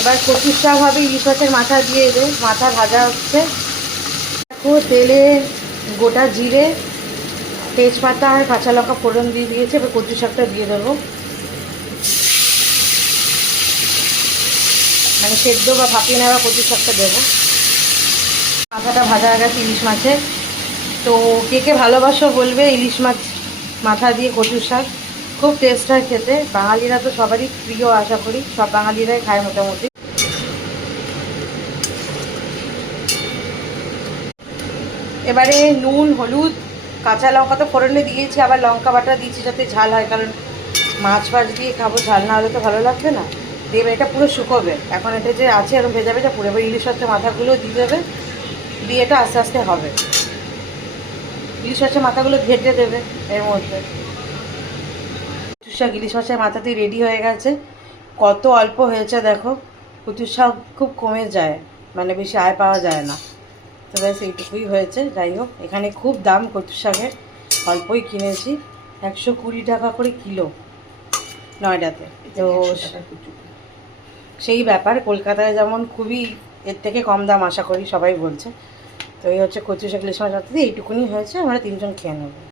এবার কচুর শাক হবে ইলিশ মাছের মাথা দিয়ে মাথা ভাজা হচ্ছে। দেখো তেলে গোটা জিরে, তেজপাতা আর কাঁচা লঙ্কা ফোড়ন দিয়ে দিয়েছে। এবার কচু শাকটা দিয়ে দেবো, মানে সেদ্ধ বা ভাপিয়ে নেওয়া কচু শাকটা দেবো। মাথাটা ভাজা হয়ে গেছে ইলিশ মাছের। তো কে কে ভালোবাসো বলবে। ইলিশ মাছ মাথা দিয়ে কচুর শাক খুব টেস্ট হয় খেতে। বাঙালিরা তো সবারই প্রিয়, আশা করি সব বাঙালিরাই খায় মোটামুটি। এবারে নুন, হলুদ, কাঁচা লঙ্কা তো ফোড়নে দিয়েছি, আবার লঙ্কা বাটা দিয়েছি যাতে ঝাল হয়, কারণ মাছ ফাছ দিয়ে খাবো, ঝাল না হলে তো ভালো লাগবে না। দেবে এটা পুরো শুকোবে, এখন এটা যে আছে এরকম ভেজা ভেজা পুরো। এবার ইলিশ মাছের মাথাগুলো দিয়ে দেবে, দিয়ে এটা আস্তে আস্তে হবে। ইলিশ মাছের মাথাগুলো ভেজে দেবে এর মধ্যে। কচুর শাক ইলিশ মাছের মাথাতেই রেডি হয়ে গেছে। কত অল্প হয়েছে দেখো। কচুর শাক খুব কমে যায়, মানে বেশি আয় পাওয়া যায় না। তো ব্যাস এইটুকুই হয়েছে। যাই হোক, এখানে খুব দাম কচুর শাকের, অল্পই কিনেছি, 120 টাকা করে কিলো নয়ডাতে। তো সেই ব্যাপার, কলকাতায় যেমন খুবই এর থেকে কম দাম আশা করি সবাই বলছে। তো এই হচ্ছে কচু শাক ইলিশ মাছ মাথাতে এইটুকুনি হয়েছে, আমরা 3জন খেয়ে নেবো।